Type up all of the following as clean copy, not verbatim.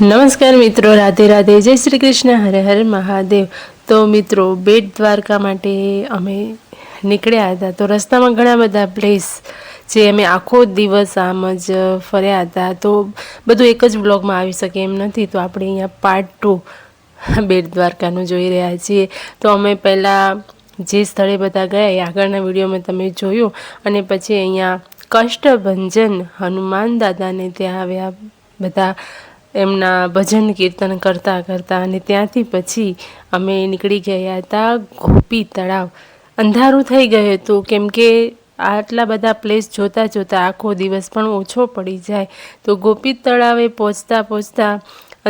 નમસ્કાર મિત્રો, રાધે રાધે, જય શ્રી કૃષ્ણ, હરે હરે મહાદેવ। તો મિત્રો, બેટ દ્વારકા માટે અમે નીકળ્યા હતા। તો રસ્તામાં ઘણા બધા પ્લેસ જે અમે આખો દિવસ આમ જ ફર્યા હતા। તો બધું એક જ બ્લોગમાં આવી શકે એમ નથી, તો આપણે અહીંયા પાર્ટ 2 બેટ દ્વારકાનું જોઈ રહ્યા છીએ। તો અમે પહેલાં જે સ્થળે બધા ગયા એ આગળના વિડીયોમાં તમે જોયું, અને પછી અહીંયા કષ્ટભંજન હનુમાન દાદાને ત્યાં આવ્યા બધા એમના ભજન કીર્તન કરતાં કરતાં, અને ત્યાંથી પછી અમે નીકળી ગયા હતા ગોપી તળાવ। અંધારું થઈ ગયું હતું, કેમ કે આટલા બધા પ્લેસ જોતાં જોતાં આખો દિવસ પણ ઓછો પડી જાય। તો ગોપી તળાવે પહોંચતા પહોંચતા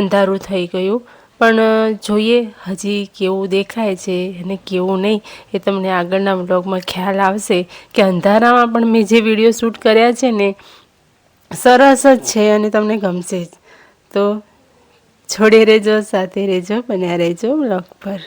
અંધારું થઈ ગયું, પણ જોઈએ હજી કેવું દેખાય છે અને કેવું નહીં એ તમને આગળના વ્લોગમાં ખ્યાલ આવશે કે અંધારામાં પણ મેં જે વિડીયો શૂટ કર્યા છે ને સરસ જ છે અને તમને ગમશે જ। તો જોડે રહેજો, સાથે રહેજો, બન્યા રહેજો બ્લોગ પર।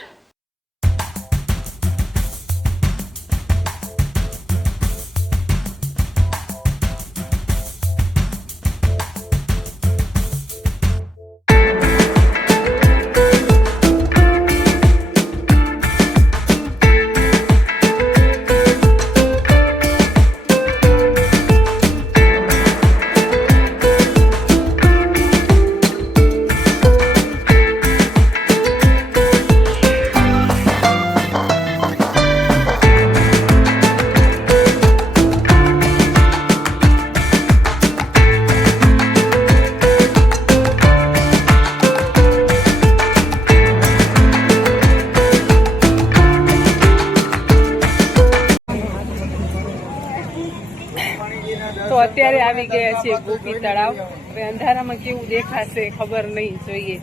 તો અત્યારે આવી ગયા છે ગોપી તળાવ। હવે અંધારામાં કેવું દેખાશે ખબર નહીં, જોઈએ।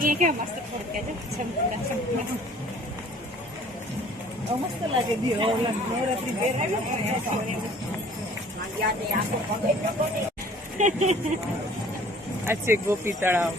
ये क्या मस्त फोड़ के चमकता चमकता मस्त लागे दी ओला नवरात्रि આ છે ગોપી તળાવ।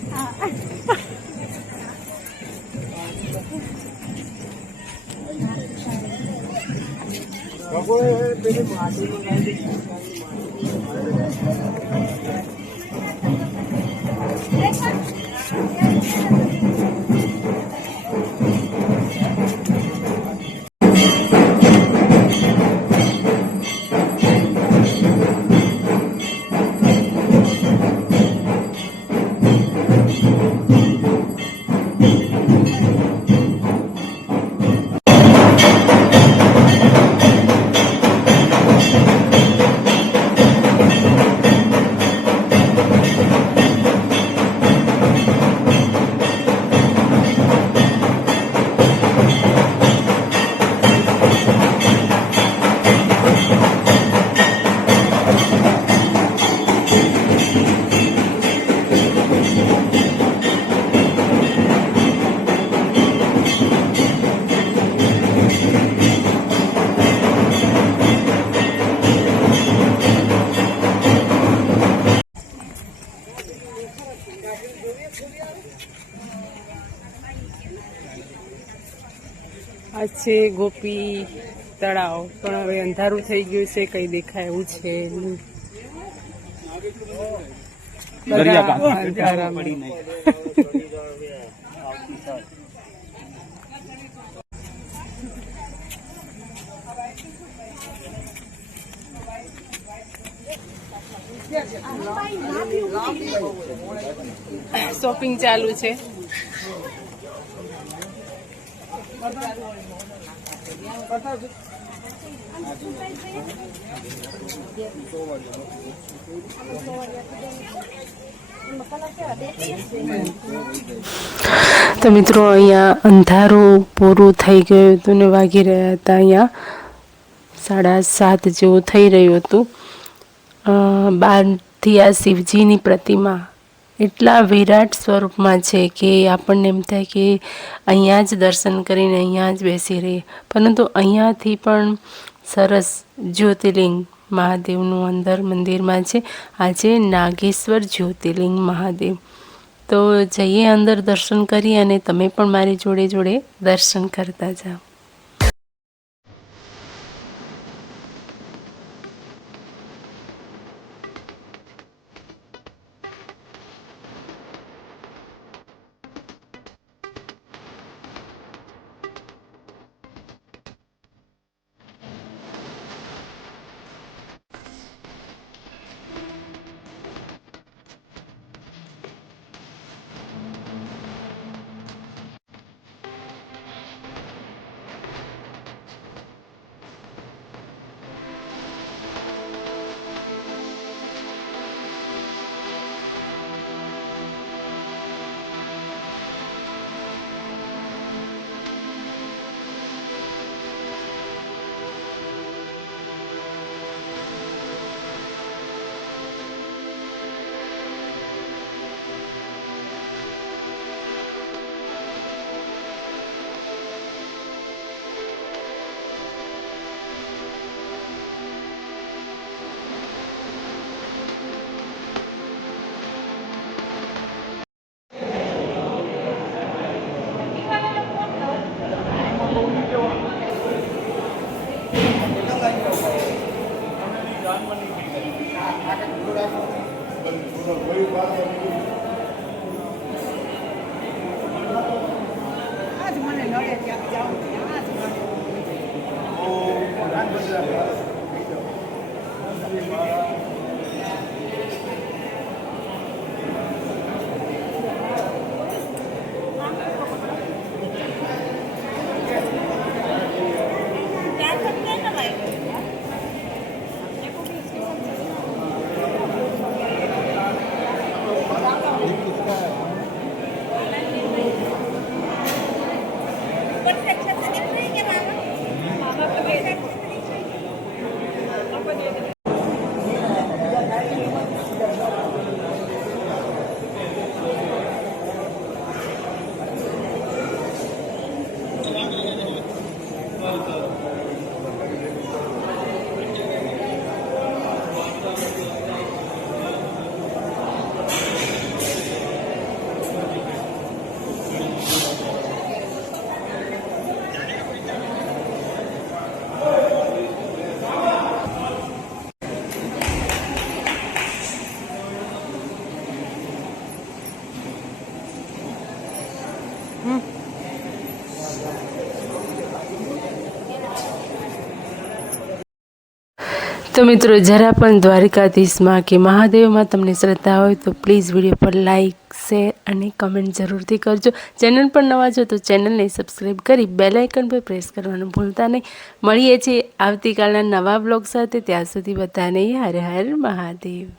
આ છે ગોપી તળાવ, પણ હવે અંધારું થઈ ગયું છે, કઈ દેખાય એવું છે નહીં। શોપિંગ ચાલુ છે। તો મિત્રો, અહીંયા અંધારું પૂરું થઈ ગયું હતું ને વાગી રહ્યા હતા અહીંયા 7:30 જેવું થઈ રહ્યું હતું। બહારથી આ શિવજીની પ્રતિમા એટલા વિરાટ સ્વરૂપમાં છે કે આપણને એમ થાય કે અહીંયા જ દર્શન કરીને અહીંયા જ બેસી રહીએ, પરંતુ અહીંયાથી પણ સરસ જ્યોતિર્લિંગ મહાદેવનું અંદર મંદિરમાં છે. આ છે નાગેશ્વર જ્યોતિર્લિંગ મહાદેવ. તો જઈએ અંદર દર્શન કરી અને તમે પણ મારી જોડે જોડે દર્શન કરતા જાઓ. તો મિત્રો, જરા પણ દ્વારકાધીશમાં કે મહાદેવમાં તમને શ્રદ્ધા હોય તો પ્લીઝ વિડીયો પર લાઇક, શેર અને કમેન્ટ જરૂરથી કરજો. ચેનલ પર નવા છો તો ચેનલને સબસ્ક્રાઈબ કરી બેલ આઇકન પર પ્રેસ કરવાનું ભૂલતા નહીં. મળીએ છીએ આવતીકાલના નવા બ્લોગ સાથે. ત્યાં સુધી બધાને હર હર મહાદેવ.